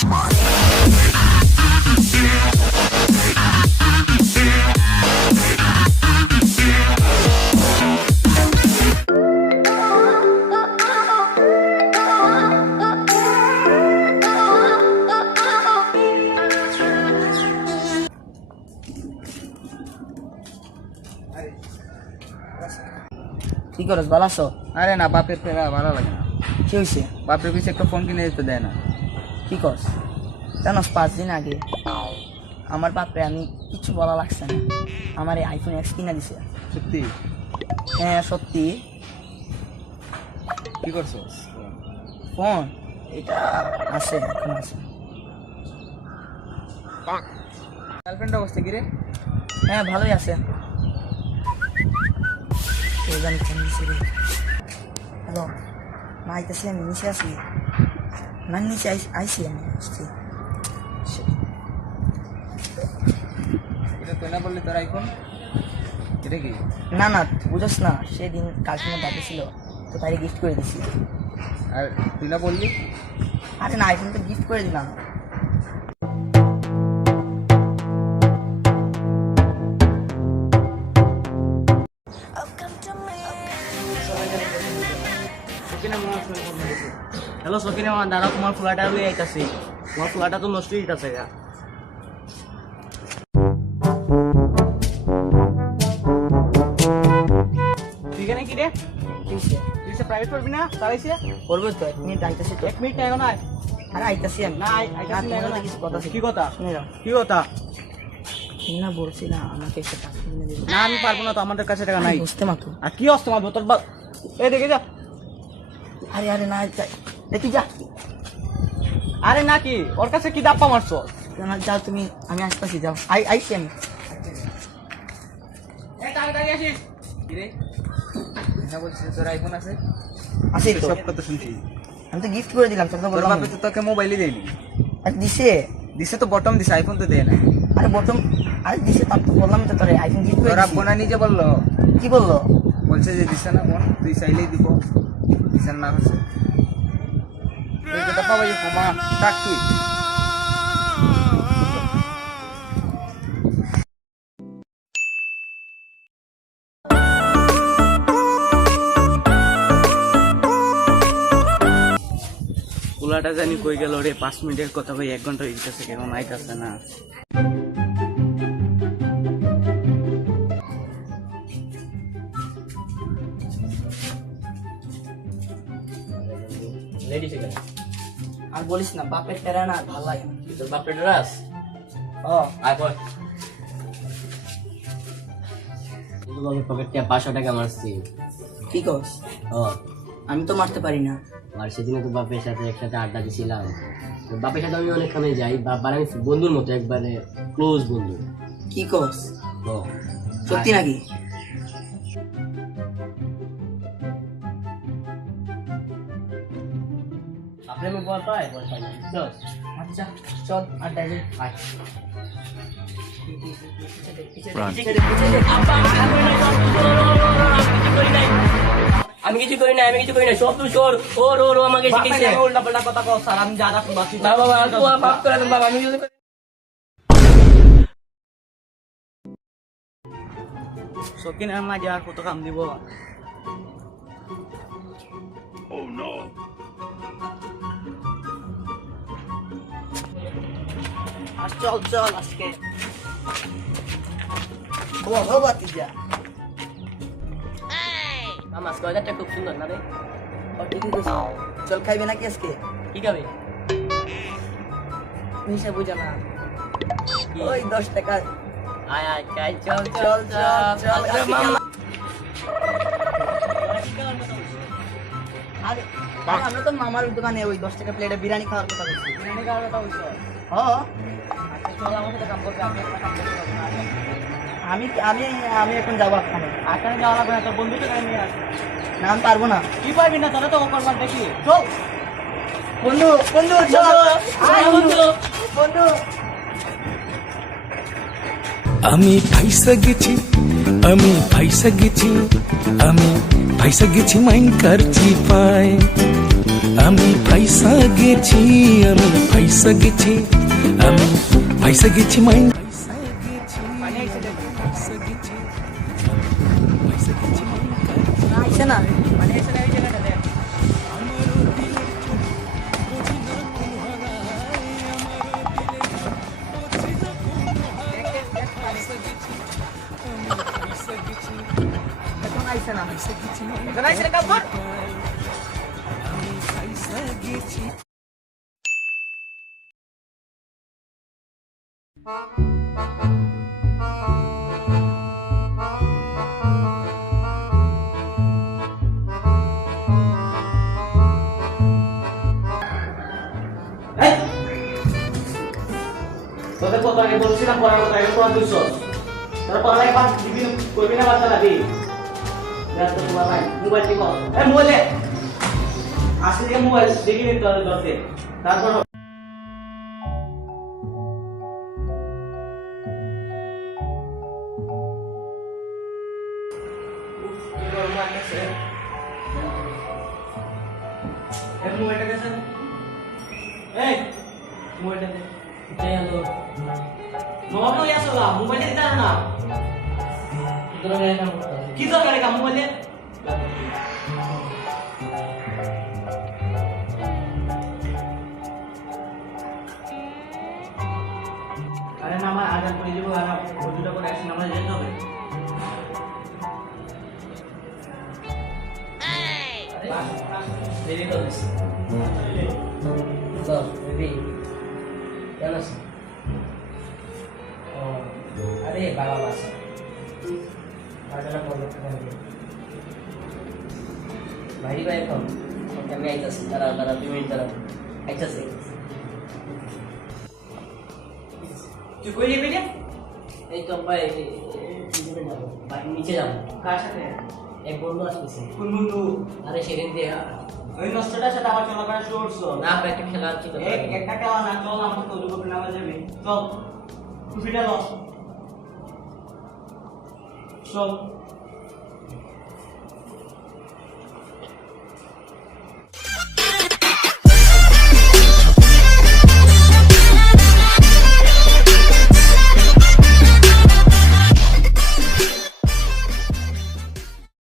কি করস ভালো আছো? আরে না, বাপের ফেরা ভালো লাগে না। কি হয়েছে? বাপের পিছিয়ে একটা ফোন কিনে দিতে দেয় না। কি করস? জানোস 5 দিন আগে আমার বাপরে আমি কিছু বলা লাগছে না, আমার এই আইফোন এক্স কিনা দিছে। সত্যি? হ্যাঁ সত্যি। কি করছো? ফোন এটা আছে, এখন আছে। গার্লফ্রেন্ড অবস্থা কি রে? হ্যাঁ ভালোই আছে। জানি ফোন দিছে রে। হ্যালো মা, আইতেছি আমি, নিচে আছি। না নিচে আইসি আমি, আসছি। এটা তুই না বললি তোর আইফোন? এটা কি? না না বুঝোস না, সেদিন কালকিনের বাড়ি ছিল তো তাই গিফট করে দিছি। আর তুই না বললি? আরে না, আইফোন তো গিফট করে দিলাম। হ্যালো সকিনা মা, দাঁড়া তোমার ফুলাটা লই আইতাছি। তোমার ফুলাটা তো নষ্ট হয়ে যাচ্ছে গা। তুই এখানে কি রে? তুই প্রাইভেট পড়বি না? তারাইছে করবে তো, 1 মিনিট আইতাছি তো। 1 মিনিট না, এখন আয়। আরে আইতাছি আমি। না আইতাছি না, এখন কিছু কথা আছে। কি কথা? শুনে যাও। কি কথা? তুমি না বলছিলা আমাকে একটা টাকা কিনে দিবে। না আমি পারবো না তো, আমাদের কাছে টাকা নাই। বুঝতে মাত্র। আর কি অস্ত মারবো তোর এই দেখে যা। আরে আরে না দেখি যা। আরে না কি ওর কাছে কি দাপ্পা মারছো? না যাও তুমি, আমি আসতেছি, যাও। আইছি আমি। তাড়াতাড়ি আসিস। কি রে? না বলছিস তোর আইফোন আছে? আসি তো। সব কথা শুনছি। আমি তো গিফট করে দিলাম, তোর তো তোর বললাম। বাপে তো তোকে মোবাইলই দেয়নি। আরে দিছে। দিছে তো বটম দিছে, আইফোন তো দেয় না। আরে বটম, আরে দিছে, তার তো বললাম তো তোরে আইফোন গিফট করে তোর দিছি। আব্বু না নিজে বললো? কি বললো? বলছে যে দিছে না ফোন, তুই চাইলেই দিব। দিছে না হচ্ছে তুই তো পাবা যে ক্ষমা রাখ তুই। পোলাটা জানি কই গেল রে? 5 মিনিটের কথা কই 1 ঘন্টা হয়ে গেছে, কেমন আইতাছে না। আর বলিস না, বাপের টেরা না ভালো লাগে না। তোর বাপের রাস ও আয় কর। কিন্তু বাপের পকেটে 500 টাকা মারছি। কি কস? ও আমি তো মারতে পারি না। আর সেদিনে তো বাপের সাথে একসাথে আড্ডা দিছিলাম। তো বাপের সাথে আমি অনেকখানে যাই, বাবার আমি বন্ধুর মতো, একবারে ক্লোজ বন্ধু। কি কস? ও সত্যি নাকি? আপনি আমি বল পাই না চল। আচ্ছা চল আড্ডা যাই। আয়। আমি কিছু করি না, সব তুই চোর। ওর আমাকে শিখিয়েছে। উল্টা পাল্টা কথা কও স্যার, আমি যা যা বাকি না বাবা, তুই মাফ করে দেন বাবা, আমি কিছু সকিনার মা যার কত কাম দিব। আর চল চল আজকে বাবা যা। আমার স্কোয়ারটা খুব সুন্দর না রে? ঠিকই কইছিস। চল খাইবে নাকি আজকে? কি খাবে? হিসাব বুঝা না, কি? ওই 10 টাকা। আয় আয় খাই, চল চল চল চল। আরে মামা আরে আমরা তো মামার দোকানে ওই 10 টাকা প্লেটে বিরিয়ানি খাওয়ার কথা বলছি। বিরিয়ানি খাওয়ার কথা বলছো? হ্যাঁ আচ্ছা চল, আমার সাথে কাম করবে। আমি একটা কাম করতে পারবো না। আমি আমি আমি এখন যাবো ওখানে। আসানে যাওয়া লাগবে না, তোর বন্ধুকে নিয়ে আসি। না আমি পারবো না। কি পারবি না? তোরা তো করবার দেখি। চল বন্ধু বন্ধু চল। আয় বন্ধু বন্ধু। আমি ফাইসা গেছি, আমি ফাইসা গেছি, আমি ফাইসা গেছি মাইন কার চিপায়। আমি ফাইসা গেছি, আমি ফাইসা গেছি, আমি ফাইসা গেছি মাই আইছে না মানে এসে না ওই জায়গাটা দেখ এখন আইছে না এখন আইছে না কাপড় এই! তোদের কত আগে বলছিলাম পড়ার কথা, এখন পড়া দুইশো। তোরা পড়ালেখা পাস দিবি, করবি না বাচ্চা লাগি। দেখ তো তোমার ভাই, মোবাইল টিপো। এই মোবাইল দে। আজকে থেকে মোবাইল দেখি নিতে হবে ধরতে। তারপর এই মোবাইলটা কাছে এই মোবাইলটা দে Kaya lo, নবাব লই আসো গা মোবাইলে দিতে না ito na ngayon ang কি দরকার এটা মোবাইলে আরে না আমার আজান পড়ে যাবো আর ওজুটা করে আসি আমরা যেতে হবে Dili ko this. So, baby. Yan na siya. Oh, are baba basa. Ada na po ulit na. Bari ba ito? Okay, may itas. Tara, pimin tara. Itas eh. তুই কই যাবি রে এই তো ভাই ভাই নিচে যাবো কার সাথে এক বন্ধু আসতেছে কোন বন্ধু আরে সেদিন দিয়ে ওই নষ্টটার সাথে আমার চলাফেরা শুরু করছো না একটা খেলা হচ্ছে তো একটা খেলা না চল আমার তো দুপুরে নামা যাবে চল টুপিটা লস চল